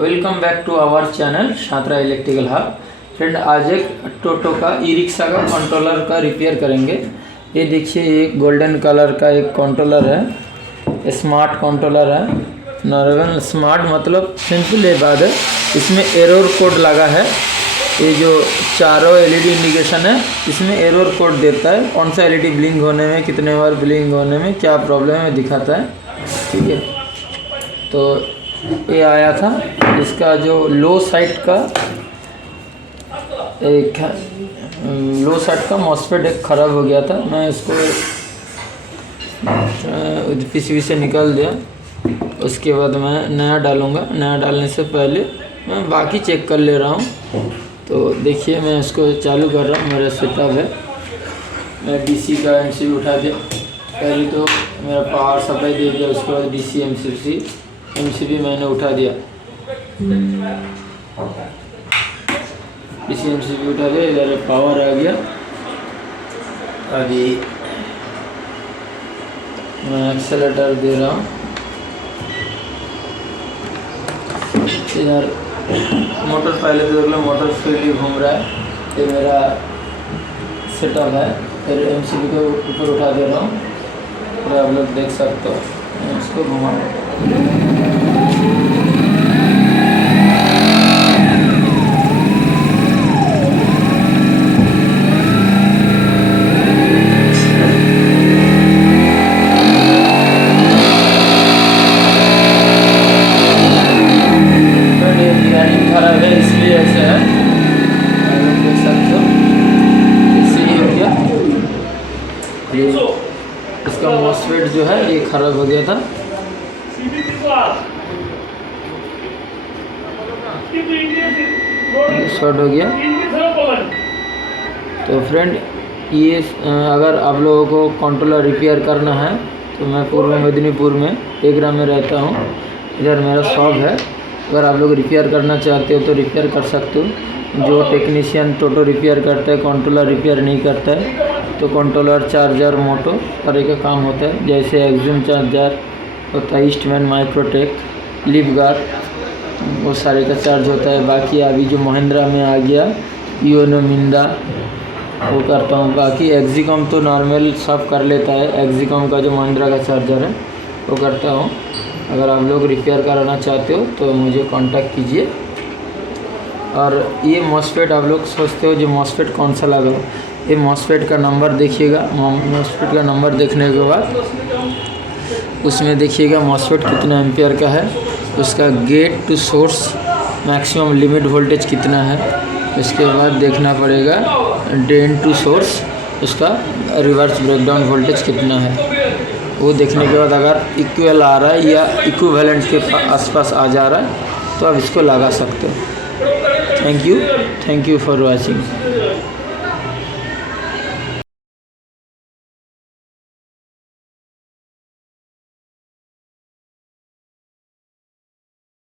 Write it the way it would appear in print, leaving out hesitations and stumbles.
Welcome back to our channel शात्रा electrical hub. Friend, आज एक टोटो का ई रिक्शा का कंट्रोलर का रिपेयर करेंगे। ये देखिए, ये गोल्डन कलर का एक कंट्रोलर है, स्मार्ट कंट्रोलर है। नॉर्मल स्मार्ट मतलब सिंपल ये बात है, इसमें एरर कोड लगा है। ये जो चारों एलईडी इंडिकेशन है, इसमें एरर कोड देता है, कौन सा एलईडी ब्लिंक होने में, कितने बार ब्लिंक होने में क्या प्रॉब्लम है दिखाता है। ठीक है, तो ये आया था। इसका जो लो साइड का मॉसफेट एक ख़राब हो गया था। मैं इसको पीसीबी से निकाल दिया, उसके बाद मैं नया डालूँगा। नया डालने से पहले मैं बाकी चेक कर ले रहा हूँ। तो देखिए, मैं इसको चालू कर रहा हूँ। मेरा सेटअप है, मैं डीसी का एमसीबी उठा दिया। पहले तो मेरा पावर सप्लाई दे दिया, उसके बाद डीसी एमसीबी मैंने उठा दिया। डीसी एमसीबी उठा दिया, इधर पावर आ गया। अभी मैं एक्सेलेटर दे रहा हूँ। इधर मोटर पहले तो देख लो, मोटर फ्रीली घूम रहा है। ये मेरा सेटअप है। फिर एमसीबी को ऊपर उठा दे रहा हूँ, फिर आप लोग देख सकते हो। मैं इसको घुमा खराब है, इसलिए ऐसे है। आप लोग देख सकते हो, इसलिए हो गया। इसका मॉसफेट जो है ये खराब हो गया था। शॉर्ट हो गया। तो फ्रेंड, ये अगर आप लोगों को कंट्रोलर रिपेयर करना है तो मैं पूर्व मेदिनीपुर में एग्रा में रहता हूँ। इधर मेरा शॉप है। अगर आप लोग रिपेयर करना चाहते हो तो रिपेयर कर सकते हो। जो टेक्नीशियन टोटो रिपेयर करता है, कंट्रोलर रिपेयर नहीं करता है, तो कंट्रोलर, चार्जर, मोटो तरह का काम होता है। जैसे एक्जूम चार्जर होता है, ईस्टमैन, माइक्रोटेक, लिप गार्ड, वो सारे का चार्ज होता है। बाकी अभी जो महिंद्रा में आ गया, योनो, मिंदा, वो करता हूँ। बाकी एक्जिकॉम तो नॉर्मल सब कर लेता है। एक्जिकॉम का जो महिंद्रा का चार्जर है वो करता हूँ। अगर आप लोग रिपेयर कराना चाहते हो तो मुझे कांटेक्ट कीजिए। और ये मॉसफेट आप लोग सोचते हो जो मॉसफेट कौन सा लगा, ये मॉसफेट का नंबर देखिएगा। मॉसफेट का नंबर देखने के बाद उसमें देखिएगा मॉसफेट कितना एम्पियर का है, उसका gate to source maximum limit voltage कितना है। इसके बाद देखना पड़ेगा ड्रेन टू सोर्स, उसका रिवर्स ब्रेकडाउन वोल्टेज कितना है। वो देखने के बाद अगर इक्वल आ रहा है या इक्विवेलेंट के आसपास आ जा रहा है तो आप इसको लगा सकते हो। Thank you for watching.